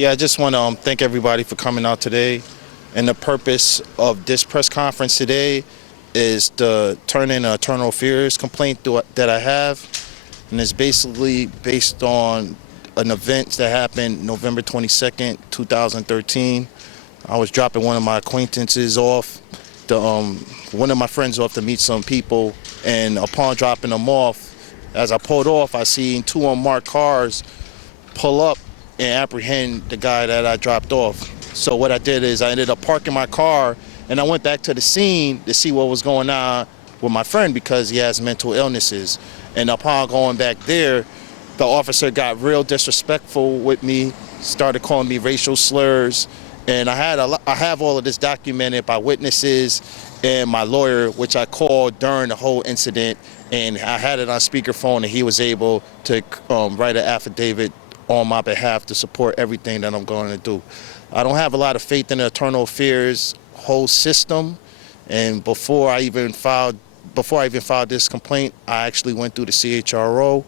Yeah, I just want to thank everybody for coming out today. And the purpose of this press conference today is to turn in an internal affairs complaint that I have. And it's basically based on an event that happened November 22nd, 2013. I was dropping one of my acquaintances off, one of my friends off to meet some people. And upon dropping them off, as I pulled off, I seen two unmarked cars pull up and apprehend the guy that I dropped off. So what I did is I ended up parking my car and I went back to the scene to see what was going on with my friend because he has mental illnesses. And upon going back there, the officer got real disrespectful with me, started calling me racial slurs. And I have all of this documented by witnesses and my lawyer, which I called during the whole incident. And I had it on speakerphone and he was able to write an affidavit on my behalf to support everything that I'm going to do. I don't have a lot of faith in the internal affairs whole system, and before I even filed this complaint, I actually went through the CHRO,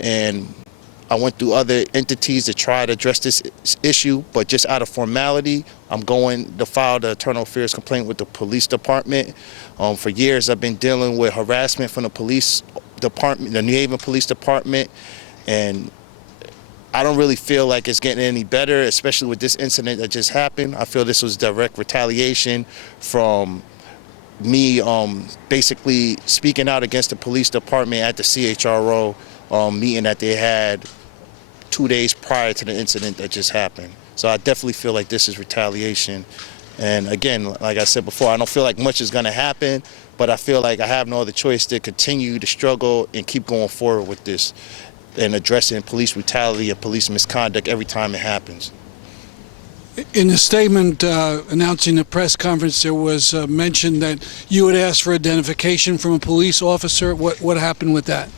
and I went through other entities to try to address this issue, but just out of formality, I'm going to file the internal affairs complaint with the police department. For years, I've been dealing with harassment from the police department, the New Haven Police Department, and I don't really feel like it's getting any better, especially with this incident that just happened. I feel this was direct retaliation from me basically speaking out against the police department at the CHRO meeting that they had 2 days prior to the incident that just happened. So I definitely feel like this is retaliation. And again, like I said before, I don't feel like much is going to happen, but I feel like I have no other choice to continue to struggle and keep going forward with this and addressing police brutality and police misconduct every time it happens. In the statement announcing the press conference, there was mention that you had asked for identification from a police officer. What happened with that?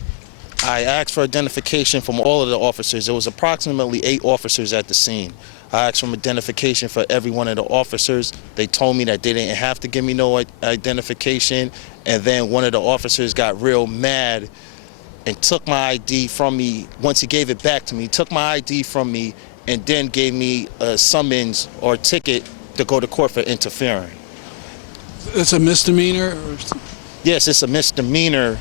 I asked for identification from all of the officers. There was approximately 8 officers at the scene. I asked for identification for every one of the officers. They told me that they didn't have to give me no identification, and then one of the officers got real mad and took my ID from me. Once he gave it back to me, he took my ID from me and then gave me a summons or ticket to go to court for interfering. It's a misdemeanor? Yes, it's a misdemeanor,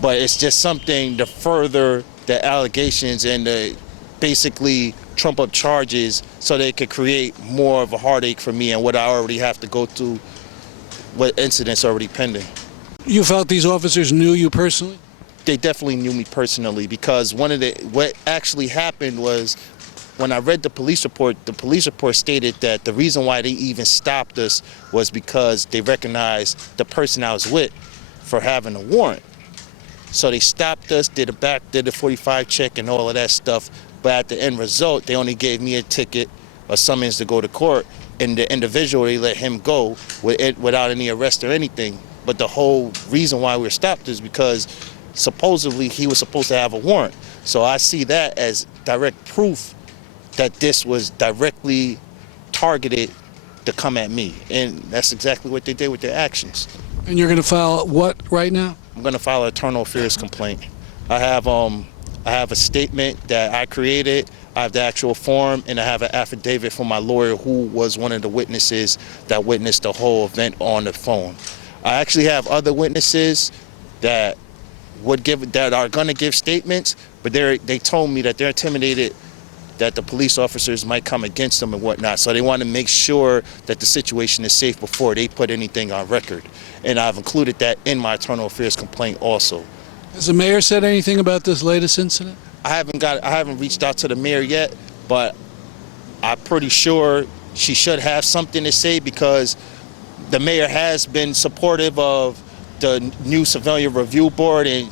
but it's just something to further the allegations and to basically trump up charges so they could create more of a heartache for me and what I already have to go through, what incidents already pending. You felt these officers knew you personally? They definitely knew me personally because what actually happened was when I read the police report stated that the reason why they even stopped us was because they recognized the person I was with for having a warrant. So they stopped us, did a 45 check and all of that stuff, but at the end result, they only gave me a ticket, a summons to go to court, and the individual, they let him go without any arrest or anything. But the whole reason why we were stopped is because supposedly he was supposed to have a warrant. So I see that as direct proof that this was directly targeted to come at me. And that's exactly what they did with their actions. And you're going to file what right now? I'm going to file an internal affairs complaint. I have a statement that I created, I have the actual form, and I have an affidavit from my lawyer who was one of the witnesses that witnessed the whole event on the phone. I actually have other witnesses that are going to give statements, but they told me that they're intimidated that the police officers might come against them and whatnot. So they want to make sure that the situation is safe before they put anything on record. And I've included that in my internal affairs complaint also. Has the mayor said anything about this latest incident? I haven't reached out to the mayor yet, but I'm pretty sure she should have something to say because the mayor has been supportive of the new civilian review board and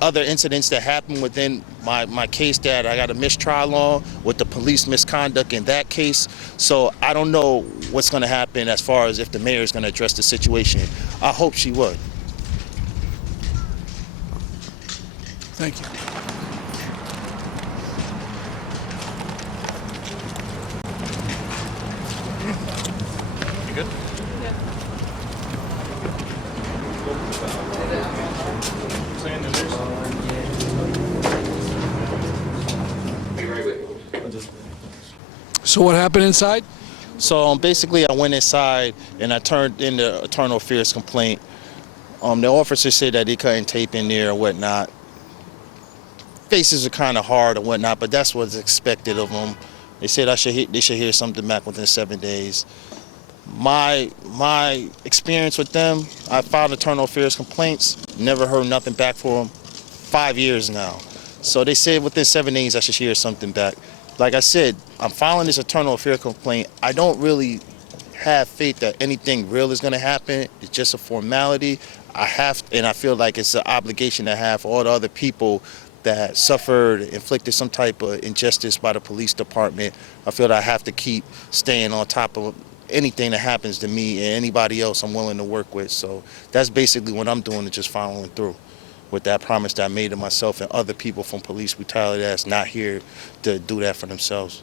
other incidents that happened within my case that I got a mistrial on with the police misconduct in that case. So I don't know what's going to happen as far as if the mayor is going to address the situation. I hope she would. Thank you. You good? So what happened inside? So basically, I went inside and I turned in the internal affairs complaint. The officer said that he couldn't tape in there or whatnot. Faces are kind of hard or whatnot, but that's what's expected of them. They said they should hear something back within 7 days. My experience with them, I filed internal affairs complaints, never heard nothing back for them. 5 years now. So they said within 7 days I should hear something back. Like I said, I'm filing this internal affairs complaint. I don't really have faith that anything real is going to happen. It's just a formality. And I feel like it's an obligation to have for all the other people that suffered, inflicted some type of injustice by the police department. I feel that I have to keep staying on top of anything that happens to me and anybody else I'm willing to work with. So that's basically what I'm doing, is just following through with that promise that I made to myself and other people from police brutality that's not here to do that for themselves.